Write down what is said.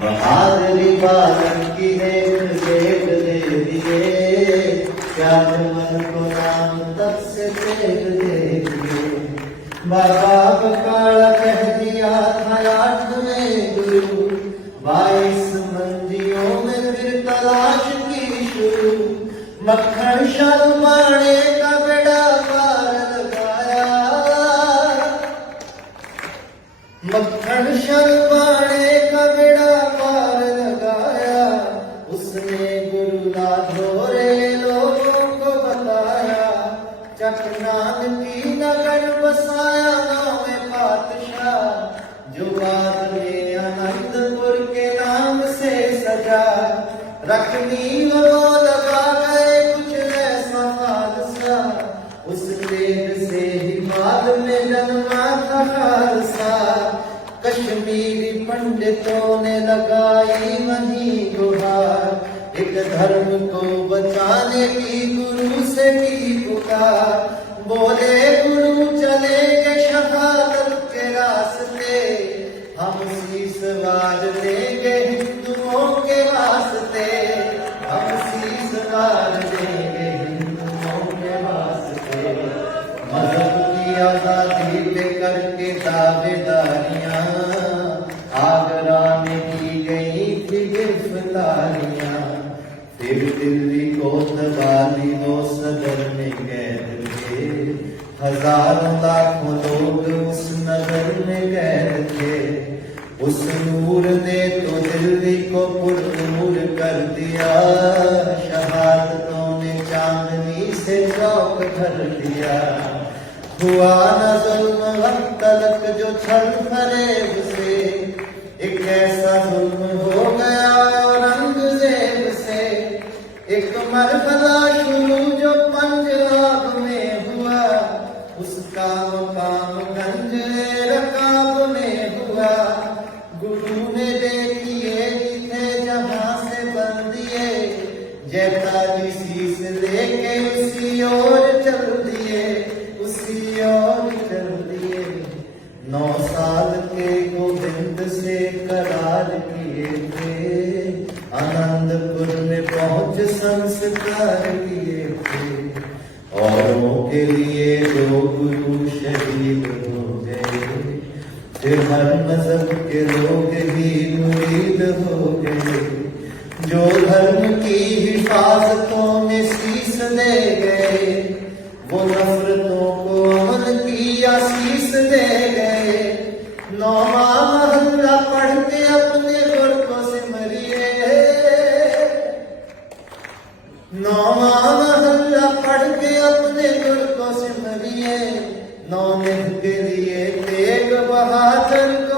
بہادری بادن کی ایک دیکھ دے دیے پیار من کو نام تب سے دیکھ دے دیے بابا کہہ دیا تھا یاد میں ਅਸ਼ਰ ਪਾਣੇ ਕਬੜਾ ਮਾਰ ਲਗਾਇਆ। ਉਸਨੇ ਗੁਰੂ ਨਾ ਧੋਰੇ ਲੋਗੋਂ ਕੋ ਬਤਾਇਆ। ਚਕ ਨਾਨਕੀ ਨਗਰ ਬਸਾਇਆ ਨਾਮੇ ਪਾਤਸ਼ਾਹ। ਜੋ ਬਾਤ ਨੇ ਅਨੰਦਪੁਰ ਕੇ ਨਾਮ ਸੇ ਸਜਾ। ਰਖਨੀ ਵੋ ਲਗਾ ਗਏ ਕੁਛ ਐਸਾ ਹਾਦਸਾ। ਉਸ ਦੇਰ ਸੇ ਹੀ ਬਾਦ ਮੇ ਜਨਮਾ ਖਾਲਸਾ। کشمیری پنڈتوں نے لگائی وہی گوہار۔ ایک دھرم کو بچانے کی گرو سے کی پکار۔ بولے گرو، چلے گے شہادت کے راستے۔ ہم اسی سواج دیں گے ہندوؤں کے راستے۔ ساتھی پہ کر کے تابے داریاں آگرہ میں کی گئی تھی گرفتاریاں پھر دلی کو تبالی و صدر میں قید تھے ہزاروں لاکھوں لوگ اس نظر میں قید تھے اس نور نے تو دلی کو پر نور کر دیا شہادتوں نے چاندنی سے چوک کر دیا ہوا نہ ظلم ہم تلک جو چھل فریب سے، ایک ایسا ظلم ہو گیا رنگ زیب سے۔ ایک مرفضہ شروع جو پنج آب میں ہوا، اس کا مقام گنج رکاب میں ہوا۔ گروہ نے دیکھئے تھے جہاں سے بندیے جیتا جی سنسکار کیے تھے۔ اوروں کے لیے جو گرو شہید ہو گئے پھر ہر مذہب کے لوگ بھی مرید ہو گئے جو دھرم کی حفاظتوں میں سیس دے گئے، وہ نفرتوں کو عمل کی یا سیس دے گئے۔ نومان نواں محلہ پڑھ کے اپنے دل کو سمریے نو مہک لیے تیگ بہادر کو